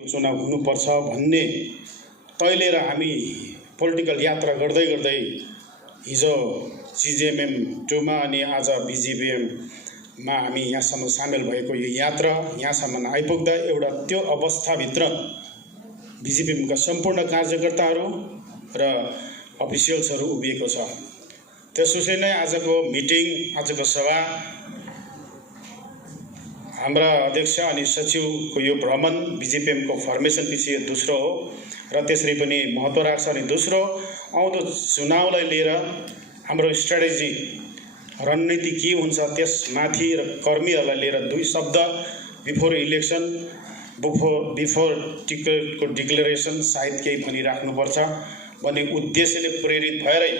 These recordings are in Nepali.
चुनाव हुनुपर्छ भन्ने तैलेर हामी पोलिटिकल यात्रा गर्दै गर्दै हिजो जिजेएमएम 2 मा अनि आज बिजिबिएममा हामी यहाँसम्म सामेल भएको यो यात्रा यहाँसम्म आइपुग्दा एउटा त्यो अवस्थाभित्र बिजिबिएमका सम्पूर्ण कार्यकर्ताहरू र अफिसियल्सहरू उभिएको छ। त्यसैले नै आजको मिटिङ, आजको सभा हाम्रा अध्यक्ष अनि सचिवको यो भ्रमण बिजिपिएमको फर्मेसन पछि यो दोस्रो हो र त्यसरी पनि महत्त्व राख्छ। अनि दोस्रो, आउँदो चुनावलाई लिएर हाम्रो स्ट्र्याटेजी रणनीति के हुन्छ त्यसमाथि र कर्मीहरूलाई लिएर दुई शब्द बिफोर इलेक्सन बिफोर टिकटको डिक्लेरेसन सायद केही भनिराख्नुपर्छ भन्ने उद्देश्यले प्रेरित भएरै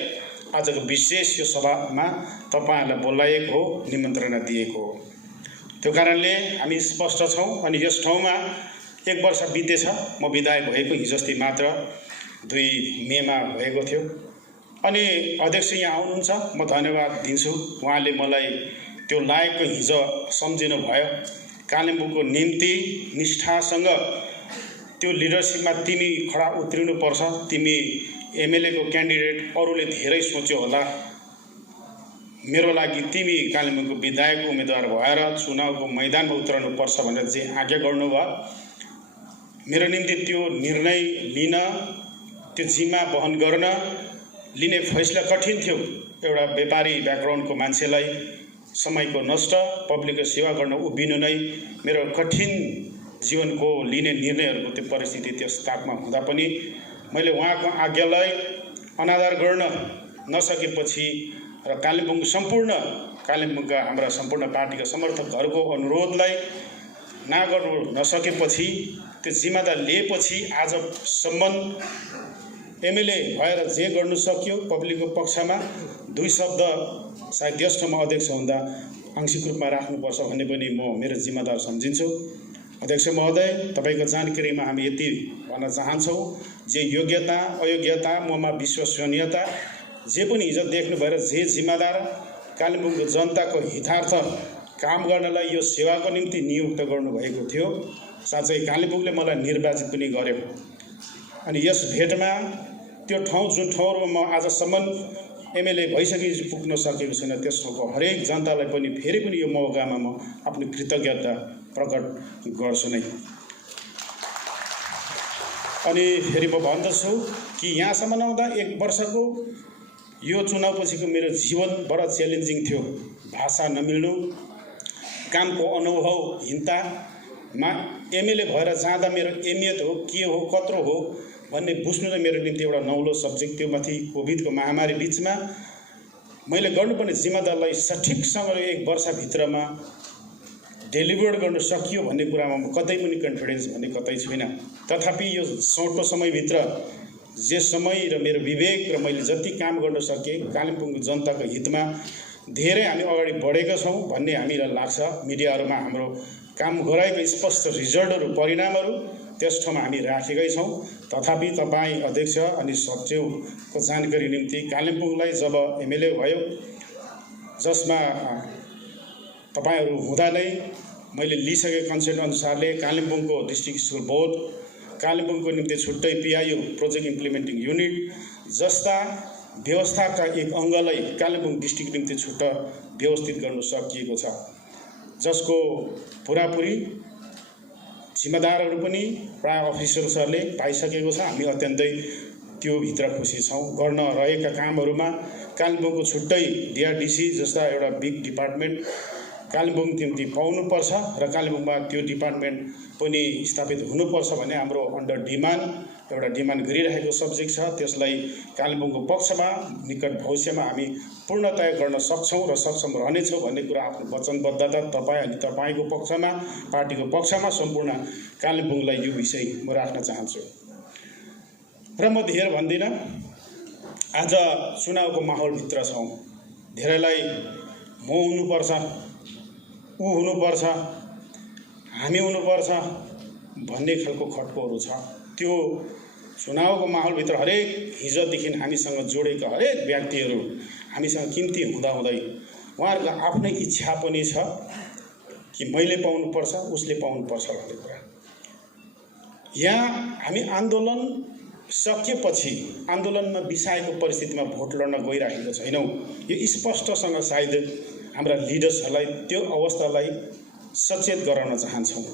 आजको विशेष यो सभामा तपाईहरुलाई बोलाएको हो, निमन्त्रणा दिएको हो। त्यो कारणले हामी स्पष्ट छौं। अनि यस ठाउँमा 1 वर्ष बितेछ। म विधायक भएको हिजोस्ति मात्र 2 मेमा भएको थियो। अनि अध्यक्ष यहाँ आउनुहुन्छ, म धन्यवाद दिन्छु। उहाँले मलाई त्यो लायकको हिजो सम्झिनु भयो। कालिम्पोङको निम्ति निष्ठासँग त्यो लिडरशिपमा तिमी खडा उत्रिनु पर्छ। तिमी एमएलए को क्यान्डिडेट, अरूले धेरै सोच्यो होला, मेरो लागि तिमी कालिम्पोङको विधायक उम्मेदवार भएर चुनावको मैदानमा उत्रनु पर्छ भनेर चाहिँ आज्ञा गर्नुभयो। मेरो निम्ति त्यो निर्णय लिन, त्यो जिम्मा वहन गर्न लिने फैसला कठिन थियो। एउटा व्यापारी ब्याकग्राउन्डको मान्छेलाई समयको नष्ट, पब्लिकको सेवा गर्न उभिनु नै मेरो कठिन जीवनको लिने निर्णयहरूको त्यो परिस्थिति त्यस तापमा हुँदा पनि मैले उहाँको आज्ञालाई अनादर गर्न नसकेपछि र कालिम्पोङका हाम्रा सम्पूर्ण पार्टीका समर्थकहरूको अनुरोधलाई नगर्नु नसकेपछि, त्यो जिम्मेदार लिएपछि आजसम्म एमएलए भएर जे गर्नु सक्यो पब्लिकको पक्षमा 2 शब्द सायद यस ठाउँमा अध्यक्ष हुँदा आंशिक रूपमा राख्नुपर्छ भन्ने पनि म मेरो जिम्मेदार सम्झिन्छु। अध्यक्ष महोदय, तपाईको जानकारीमा हामी यति भन्न चाहन्छौँ, जे योग्यता अयोग्यता ममा विश्वसनीयता जे पनि हिजो देख्नु भएर जे जिम्मेदार कालिम्पोङको जनताको हितार्थ काम गर्नलाई यो सेवाको निम्ति नियुक्त गर्नुभएको थियो। साँच्चै कालिम्पोङले मलाई निर्वाचित पनि गर्यो। अनि यस भेटमा त्यो ठाउँ जुन ठाउँमा म आजसम्म एमएलए भइसकेपछि पुग्न सकेको छैन, त्यस ठाउँको हरेक जनतालाई पनि फेरि पनि यो मौकामा म आफ्नो कृतज्ञता प्रकट गर्छु नै। अनि फेरि म भन्दछु कि यहाँसम्म आउँदा 1 वर्षको यो चुनावपछिको मेरो जीवन बडा च्यालेन्जिङ थियो। भाषा नमिल्नु, कामको अनुभवहीनतामा एमएलए भएर जाँदा मेरो अहमियत हो, के हो, कत्रो हो भन्ने बुझ्नु नै मेरो निम्ति एउटा नौलो सब्जेक्ट थियो। माथि कोभिडको महामारी बीचमा मैले गर्नुपर्ने जिम्मेदारलाई सठिकसँगले 1 वर्षभित्रमा डेलिभर गर्न सकियो भन्ने कुरामा म कतै पनि कन्फिडेन्स भन्ने कतै छैन। तथापि यो छोटो समयभित्र जे समय र मेरो विवेक र मैले जति काम गर्न सके कालिम्पोङको जनताको हितमा धेरै हामी अगाडि बढेका छौँ भन्ने हामीलाई लाग्छ। मिडियाहरूमा हाम्रो काम गराएको स्पष्ट रिजल्टहरू, परिणामहरू त्यस ठाउँमा हामी राखेकै छौँ। तथापि तपाईँ अध्यक्ष अनि सचिवको जानकारी निम्ति कालिम्पोङलाई जब एमएलए भयो, जसमा तपाईहरू हुँदा नै मैले लिइसकेको कन्सेन्ट अनुसारले कालिम्पोङको डिस्ट्रिक्ट स्कुल बोर्ड, कालिम्पोङको निम्ति छुट्टै पिआइयू प्रोजेक्ट इम्प्लिमेन्टिङ युनिट जस्ता व्यवस्थाका एक अङ्गलाई कालिम्पोङ डिस्ट्रिक्ट निम्ति छुट्टा व्यवस्थित गर्न सकिएको छ, जसको पुरापुरी जिम्मेदारहरू पनि प्राय अफिसर्सहरूले पाइसकेको छ। हामी अत्यन्तै त्यो भित्र खुसी छौँ। गर्न रहेका कामहरूमा कालिम्पोङको छुट्टै डिआरडिसी जस्ता एउटा बिग डिपार्टमेन्ट कालिम्पोङ निम्ति पाउनुपर्छ र कालिम्पोङमा त्यो डिपार्टमेन्ट पनि स्थापित हुनुपर्छ भन्ने हाम्रो अन्डर डिमान्ड एउटा डिमान्ड गरिरहेको सब्जेक्ट छ। त्यसलाई कालिम्पोङको पक्षमा निकट भविष्यमा हामी पूर्णतया गर्न सक्छौँ र सक्षम रहनेछौँ भन्ने कुरा आफ्नो वचनबद्धता तपाईँ अनि तपाईँको पक्षमा, पार्टीको पक्षमा सम्पूर्ण कालिम्पोङलाई यो विषय म राख्न चाहन्छु। र म धेर भन्दिनँ, आज चुनावको माहौलभित्र छौँ। धेरैलाई म हुनुपर्छ, ऊ हुनुपर्छ, हामी हुनुपर्छ भन्ने खालको खट्कोहरू छ। त्यो चुनावको माहौलभित्र हरेक हिजोदेखि हामीसँग जोडेका हरेक व्यक्तिहरू हामीसँग किम्ती हुँदाहुँदै उहाँहरूको आफ्नै इच्छा पनि छ कि मैले पाउनुपर्छ, उसले पाउनुपर्छ भन्ने कुरा। यहाँ हामी आन्दोलन सकिएपछि आन्दोलनमा बिसाएको परिस्थितिमा भोट लड्न गइरहेका छैनौँ। यो स्पष्टसँग सायद हाम्रा लिडर्सहरूलाई त्यो अवस्थालाई सचेत गराउन चाहन्छौँ,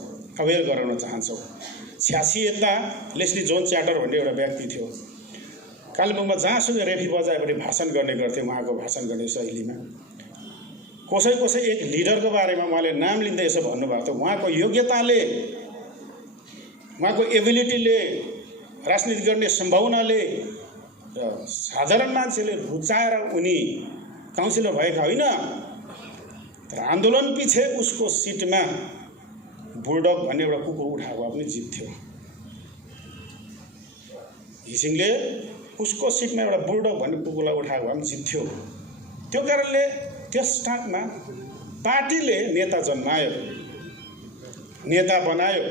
अवेर गराउन चाहन्छौँ। 86 यता लेस्ली जोन च्याटर भन्ने एउटा व्यक्ति थियो, कालेबुङमा जहाँसुकै रेफी बजाएपछि भाषण गर्ने गर्थे। उहाँको भाषण गर्ने शैलीमा कसै एक लिडरको बारेमा उहाँले नाम लिँदै यसो भन्नुभएको थियो, उहाँको योग्यताले, उहाँको एबिलिटीले, राजनीति गर्ने सम्भावनाले र साधारण मान्छेले रुचाएर उनी काउन्सिलर भएका होइन, तर आन्दोलन पछि उसको सिटमा बुलडग भन्ने एउटा कुकुर उठाएको भए पनि जित्थ्यो। घिसिङले उसको सिटमा एउटा बुलडग भन्ने कुकुरलाई उठाएको भए पनि जित्थ्यो। त्यो कारणले त्यस ठाउँमा पार्टीले नेता जन्मायो, नेता बनायो।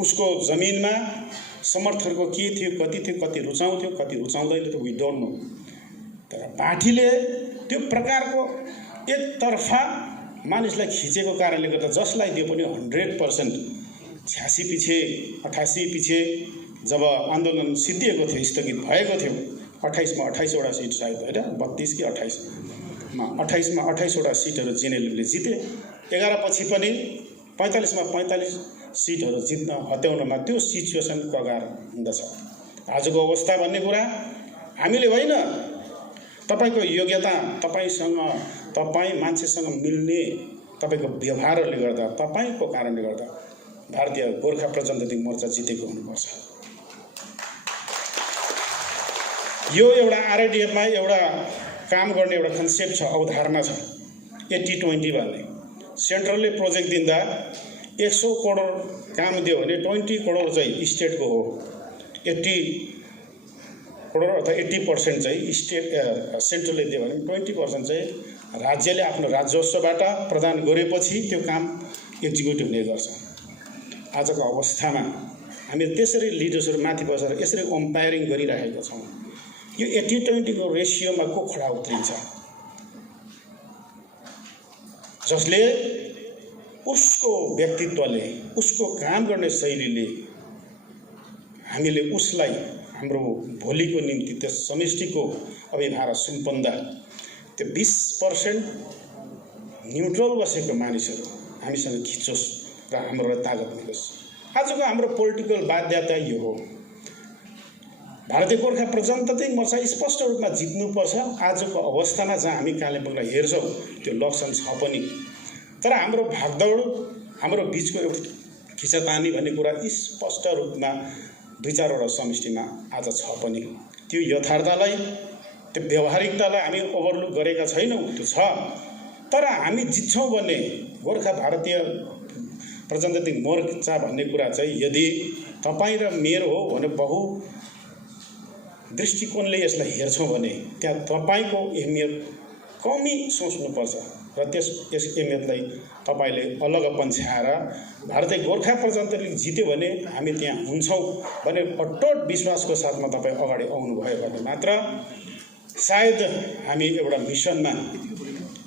उसको जमिनमा समर्थकको के थियो, कति रुचाउँथ्यो, कति रुचाउँदैन थियो, वी डोन्ट नो। तर पार्टीले त्यो प्रकारको एकतर्फा मानिसलाई खिचेको कारणले गर्दा जसलाई दियो पनि 100% 86 पछि 88 पछि जब आन्दोलन सिद्धिएको थियो, स्थगित भएको थियो, 28 मा 28वटा सिट सायद होइन, 32 कि 28 मा 28वटा सिटहरू जेएनएलएफले जिते। 11 पछि पनि 45 मा 45 सिटहरू जित्न हत्याउनमा त्यो सिचुएसन कगार हुँदछ। आजको अवस्था भन्ने कुरा हामीले होइन, तपाईको योग्यता, तपाईँ मान्छेसँग मिल्ने तपाईको व्यवहारले गर्दा, तपाईको कारणले गर्दा भारतीय गोर्खा प्रजातान्त्रिक मोर्चा जितेको हुनुपर्छ। यो एउटा आरआइडिएफमा एउटा काम गर्ने एउटा कन्सेप्ट छ, अवधारणा छ, 80-20 भन्ने। सेन्ट्रलले प्रोजेक्ट दिँदा 100 करोड काम दियो भने 20 करोड चाहिँ स्टेटको हो, 80 करोड अथवा 80% चाहिँ सेन्ट्रलले दियो भने 20% चाहिँ राज्यले आफ्नो राजस्वबाट प्रदान गरेपछि त्यो काम एक्जिक्युट हुने गर्छ। आजको अवस्थामा हामी त्यसरी लिडर्सहरू माथि बसेर यसरी अम्पायरिङ गरिरहेका छौँ। यो 80-20 को रेसियोमा को खडा उत्रिन्छ, जसले उसको व्यक्तित्वले, उसको काम गर्ने शैलीले हामीले उसलाई हाम्रो भोलिको निम्ति त्यो समष्टिको अभिभार सुम्पन्दा त्यो 20% न्युट्रल बसेको मानिसहरू हामीसँग खिचोस् र हाम्रो तागत मिलोस्। आजको हाम्रो पोलिटिकल बाध्यता यो हो। भारतीय गोर्खा प्रजातान्त्रिक मोर्चा स्पष्ट रूपमा जित्नुपर्छ। आजको अवस्थामा जहाँ हामी कालेबुङलाई हेर्छौँ त्यो लक्षण छ पनि, तर हाम्रो भागदौड, हाम्रो बिचको एउटा खिचातानी भन्ने कुरा स्पष्ट रूपमा 2-4वटा समष्टिमा आज छ पनि। त्यो यथार्थलाई, त्यो व्यवहारिकतालाई हामी ओभरलुक गरेका छैनौँ, त्यो छ। तर हामी जित्छौँ भन्ने गोर्खा भारतीय प्रजातान्त्रिक मोर्चा भन्ने कुरा चाहिँ यदि तपाईँ र मेरो हो भने बहु दृष्टिकोणले यसलाई हेर्छौँ भने त्यहाँ तपाईँको अहमियत कमी सोच्नुपर्छ र यस अहमियतलाई तपाईँले अलग पन्छाएर भारतीय गोर्खा प्रजातान्त्रिक जित्यो भने हामी त्यहाँ हुन्छौँ भने अटोट विश्वासको साथमा तपाईँ अगाडि आउनुभयो भने मात्र सायद हामी एउटा मिसनमा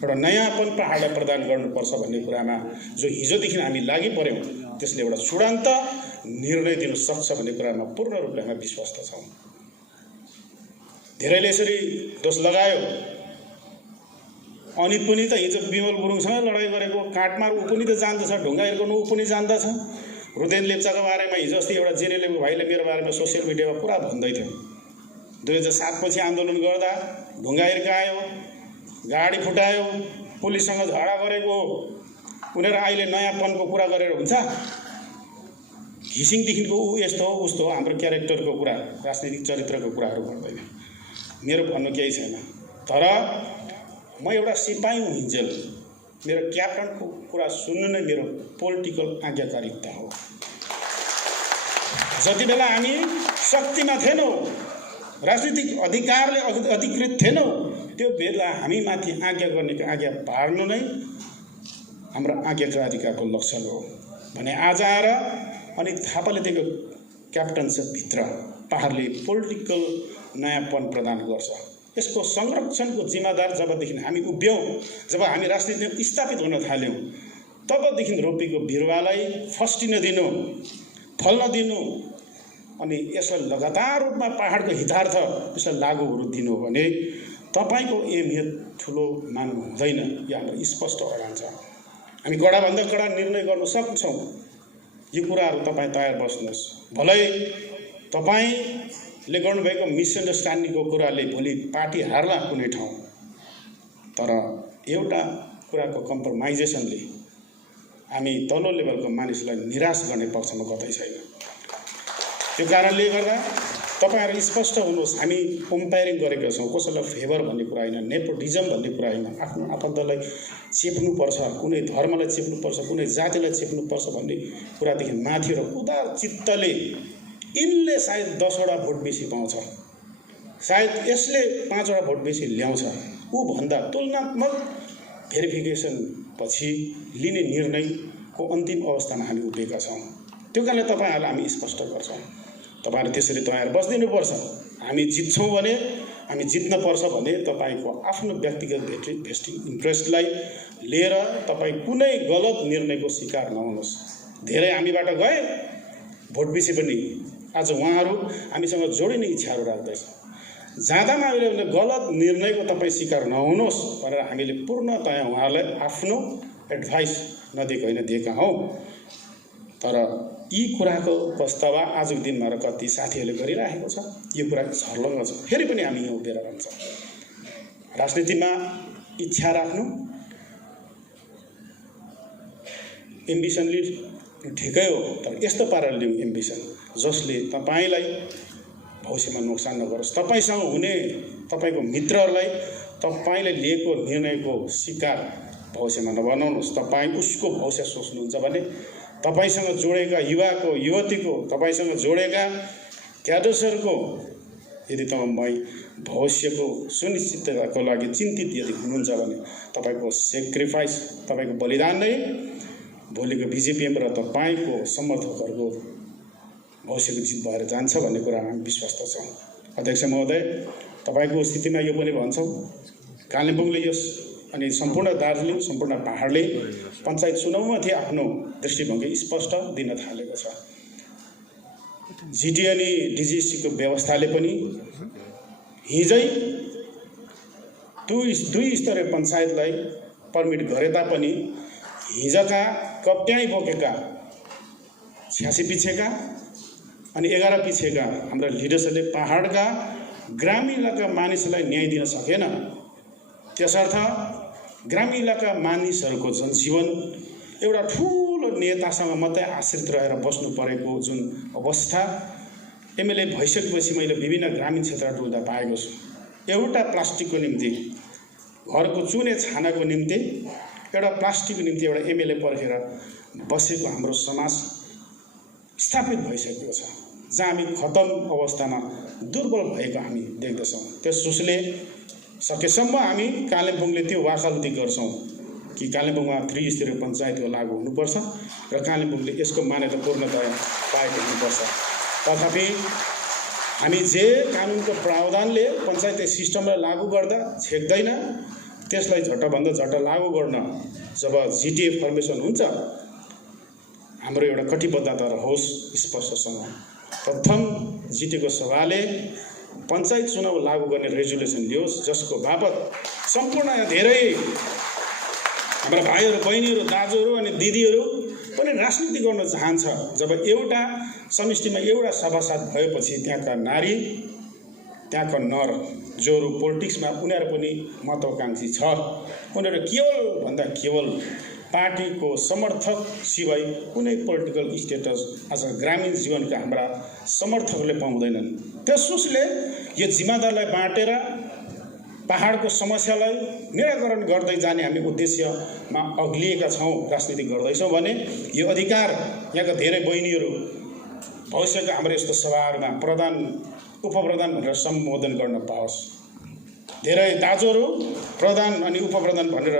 एउटा नयाँपन पहाडलाई प्रदान गर्नुपर्छ भन्ने कुरामा जो हिजोदेखि हामी लागि पर्यौँ त्यसले एउटा चूडान्त निर्णय दिन सक्छ भन्ने कुरामा पूर्ण रूपले हामी विश्वस्त छौँ। धेरैले यसरी दोष लगायो, अनि पनि त हिजो विमल गुरुङसँग लडाइँ गरेको काठमार ऊ पनि त जान्दछ, ढुङ्गा हिर्काउनु ऊ पनि जान्दछ। रुदेन लेप्चाको बारेमा हिजो अस्ति एउटा जेएनएलएफको भाइले मेरो बारेमा सोसियल मिडियामा पुरा भन्दै थियो। 2007 पछि आन्दोलन गर्दा ढुङ्गा हिर्कायो, गाडी फुटायो, पुलिससँग झगडा गरेको उनीहरू अहिले नयाँपनको कुरा गरेर हुन्छ? घिसिङदेखिको ऊ यस्तो हो उस्तो हो, हाम्रो क्यारेक्टरको कुरा, राजनीतिक चरित्रको कुराहरू गर्दैन। मेरो भन्नु केही छैन, तर म एउटा सिपाही हुँ हिन्जेल, मेरो क्याप्टनको कुरा सुन्नु नै मेरो पोलिटिकल आज्ञाकारिता हो। जति बेला हामी शक्तिमा थिएनौँ, राजनीतिक अधिकारले अधिकृत थिएनौँ, त्यो बेला हामी माथि आज्ञा गर्नेको आज्ञा पार्नु नै हाम्रो आज्ञाकारिताको लक्षण हो भने आज आएर अनि थापाले दिएको क्याप्टनसिपभित्र पहाडले पोलिटिकल नयाँपन प्रदान गर्छ। यसको संरक्षणको जिम्मेदार जबदेखि हामी उभ्यौँ, जब हामी राजनीतिमा स्थापित हुन थाल्यौँ, तबदेखि रोपेको बिरुवालाई फस्टिन दिनु, फल्न दिनु अनि यसलाई लगातार रूपमा पहाडको हितार्थ यसलाई लागुहरू दिनु हो भने तपाईँको अहमियत ठुलो मान्नु हुँदैन। यो हाम्रो स्पष्ट अडान छ। हामी कडाभन्दा कडा निर्णय गर्न सक्छौँ। यो कुराहरू तपाईँ तयार बस्नुहोस्। भलै तपाईँले गर्नुभएको मिसअन्डरस्ट्यान्डिङको कुराले भोलि पार्टी हार्ला कुनै ठाउँ, तर एउटा कुराको कम्प्रोमाइजेसनले हामी तल्लो लेभलको मानिसलाई निराश गर्ने पक्षमा कतै छैन। त्यो कारणले गर्दा तपाईँहरू स्पष्ट हुनुहोस्। हामी कम्पेयरिङ गरेका छौँ, कसैलाई फेभर भन्ने कुरा होइन, नेपोटिजम भन्ने कुरा होइन, आफ्नो आफन्तलाई चेप्नुपर्छ, कुनै धर्मलाई चेप्नुपर्छ, कुनै जातिलाई चेप्नुपर्छ भन्ने कुरादेखि माथि र उदार चित्तले यिनले सायद 10वटा भोट बेसी पाउँछ, सायद यसले 5वटा भोट बेसी ल्याउँछ, ऊ भन्दा तुलनात्मक भेरिफिकेसन पछि लिने निर्णयको अन्तिम अवस्थामा हामी उभिएका छौँ। त्यो कारणले तपाईँहरूलाई हामी स्पष्ट गर्छौँ, तपाईँहरू त्यसरी तयार बस्दिनुपर्छ। हामी जित्छौँ भने, हामी जित्नपर्छ भने तपाईँको आफ्नो व्यक्तिगत भेस्टिङ इन्ट्रेस्टलाई लिएर तपाईँ कुनै गलत निर्णयको शिकार नहुनुहोस्। धेरै हामीबाट गए भोट बेसी पनि आज उहाँहरू हामीसँग जोडिने इच्छाहरू राख्दैछ। जाँदामा हामीले गलत निर्णयको तपाईँ शिकार नहुनुहोस् भनेर हामीले पूर्णतया उहाँहरूलाई आफ्नो एडभाइस नदिएको होइन, दिएका हौँ। तर यी कुराको पस्तावा आजको दिनमा र कति साथीहरूले गरिरहेको छ, यो कुरा छर्लङ्ग छ। फेरि पनि हामी यहाँ उभिएर रहन्छ। राजनीतिमा इच्छा राख्नु, एम्बिसनले ठिकै हो, तर यस्तो पाराले लिउँ एम्बिसन जसले तपाईँलाई भविष्यमा नोक्सान नगरोस्। तपाईँसँग हुने तपाईँको मित्रहरूलाई तपाईँले लिएको निर्णयको शिकार भविष्यमा नबनाउनुहोस्। तपाईँ उसको भविष्य सोच्नुहुन्छ भने तपाईसँग जोडेका युवाको युवतीको, तपाईसँग जोडेका क्याडर्सहरूको यदि तपाईँ भविष्यको सुनिश्चितताको लागि चिन्तित यदि हुनुहुन्छ भने तपाईँको सेक्रिफाइस, तपाईँको बलिदान नै भोलिको बिजेपिएम र तपाईँको समर्थकहरूको भविष्यको जित भएर जान्छ भन्ने कुरा हामी विश्वस्त छौँ। अध्यक्ष महोदय, तपाईँको स्थितिमा यो पनि भन्छौँ, कालिम्पोङले यस अनि सम्पूर्ण दार्जिलिङ, सम्पूर्ण पहाडले पञ्चायत चुनावमाथि आफ्नो दृष्टिभङ्गी स्पष्ट दिन थालेको छ। जिटी अनि डिजिसीको व्यवस्थाले पनि हिजै दुई स्तरीय पञ्चायतलाई पर्मिट गरे तापनि हिजका कप्ट्याइ बोकेका 86 पिछेका अनि 11 पिछेका हाम्रा लिडर्सहरूले पहाडका ग्रामीण इलाका मानिसहरूलाई न्याय दिन सकेन। त्यसर्थ ग्रामीण इलाका मानिसहरूको जनजीवन एउटा ठुलो नेतासँग मात्रै आश्रित रहेर बस्नु परेको जुन अवस्था एमएलए भइसकेपछि मैले विभिन्न ग्रामीण क्षेत्र डुल्दा पाएको छु। एउटा प्लास्टिकको निम्ति, घरको चुने छानाको निम्ति, एउटा प्लास्टिकको निम्ति एउटा एमएलए पर्खेर बसेको हाम्रो समाज स्थापित भइसकेको छ, जहाँ हामी खतम अवस्थामा दुर्बल भएको हामी देख्दछौँ। त्यस सोचले सकेसम्म हामी कालिम्पोङले त्यो वाकालती गर्छौँ कि कालिम्पोङमा 3 स्तरीय पञ्चायतको लागू हुनुपर्छ र कालिम्पोङले यसको मान्यता पूर्णतया पाएको हुनुपर्छ। तथापि हामी जे कानुनको प्रावधानले पञ्चायती सिस्टमलाई लागू गर्दा छेक्दैन, त्यसलाई झट्टभन्दा झट्ट लागू गर्न जब जिटिए फर्मेसन हुन्छ, हाम्रो एउटा कटिबद्धता रहोस् स्पष्टसँग। प्रथम जिटिएको सभाले पञ्चायत चुनाव लागू गर्ने रेजुलेसन लियोस्, जसको बापत सम्पूर्ण धेरै हाम्रा भाइहरू, बहिनीहरू, दाजुहरू अनि दिदीहरू पनि राजनीति गर्न चाहन्छ। जब एउटा समष्टिमा एउटा सभासद भएपछि त्यहाँका नारी, त्यहाँका नर जोहरू पोलिटिक्समा उनीहरू पनि महत्त्वाकांक्षी छ। उनीहरू केवल भन्दा केवल पार्टीको समर्थक सिवाय कुनै पोलिटिकल स्टेटस आज ग्रामीण जीवनका हाम्रा समर्थकहरूले पाउँदैनन्। त्यस सोचले यो जिम्मेदारलाई बाँटेर पहाडको समस्यालाई निराकरण गर्दै जाने हामी उद्देश्यमा अग्लिएका छौँ, राजनीति गर्दैछौँ भने यो अधिकार यहाँका धेरै बहिनीहरू भविष्यका हाम्रो यस्तो सभाहरूमा प्रधान, उपप्रधान भनेर सम्बोधन गर्न पाओस्, धेरै दाजुहरू प्रधान अनि उपप्रधान भनेर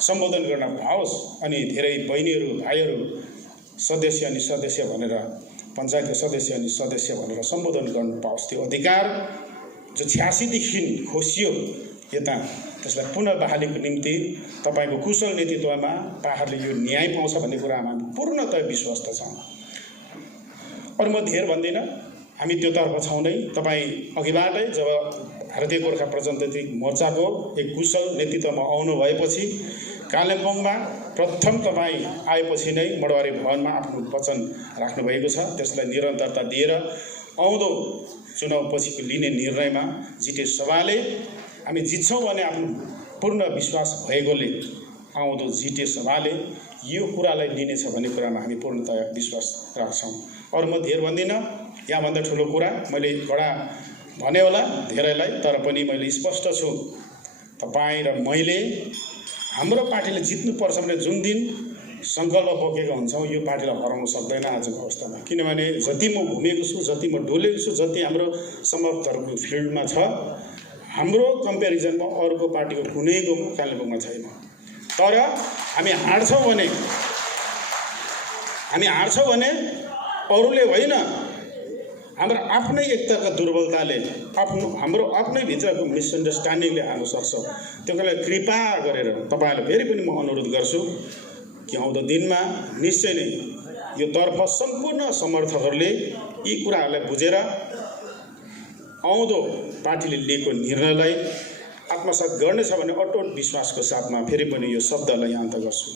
सम्बोधन गर्न पाओस्, अनि धेरै बहिनीहरू, भाइहरू सदस्य अनि सदस्य भनेर, पञ्चायतका सदस्य अनि सदस्य भनेर सम्बोधन गर्न पाओस्। त्यो अधिकार जो 86 देखि खोसियो यता, त्यसलाई पुनः बहालीको निम्ति तपाईँको कुशल नेतृत्वमा पहाडले यो न्याय पाउँछ भन्ने कुरामा हामी पूर्णतया विश्वस्त छौँ। अरू म धेर भन्दिनँ, हामी त्योतर्फ छौँ नै। तपाईँ अघिबाटै जब भारतीय गोर्खा प्रजातान्त्रिक मोर्चाको एक कुशल नेतृत्वमा आउनु भएपछि कालिम्पोङमा प्रथम तपाईँ आएपछि नै मडवारी भवनमा आफ्नो वचन राख्नुभएको छ। त्यसलाई निरन्तरता दिएर आउँदो चुनावपछिको लिने निर्णयमा जिटे सभाले हामी जित्छौँ भन्ने आफ्नो पूर्ण विश्वास भएकोले आउँदो जिटे सभाले यो कुरालाई लिनेछ भन्ने कुरामा हामी पूर्णतया विश्वास राख्छौँ। अरू म धेर भन्दिनँ। यहाँभन्दा ठुलो कुरा मैले कडा भने होला धेरैलाई, तर पनि मैले स्पष्ट छु, तपाईँ र मैले हाम्रो पार्टीले जित्नुपर्छ भने जुन दिन सङ्कल्प बोकेका हुन्छौँ यो पार्टीलाई हराउन सक्दैन आजको अवस्थामा। किनभने जति म घुमेको छु, जति म डोलेको छु, जति हाम्रो समर्थकहरूको फिल्डमा छ, हाम्रो कम्पेरिजनमा अरूको पार्टीको कुनैको कालिम्पोङमा छैन। तर हामी हार्छौँ भने अरूले होइन, हाम्रो आफ्नै एकताका दुर्बलताले हाम्रो आफ्नै भित्रको मिसअन्डरस्ट्यान्डिङले हार्न सक्छ। त्यसको लागि कृपा गरेर तपाईँहरूलाई फेरि पनि म अनुरोध गर्छु कि आउँदो दिनमा निश्चय नै यो तर्फ सम्पूर्ण समर्थकहरूले यी कुराहरूलाई बुझेर आउँदो पार्टीले लिएको निर्णयलाई आत्मसात गर्नेछ भन्ने अटुट विश्वासको साथमा फेरि पनि यो शब्दलाई अन्त गर्छु।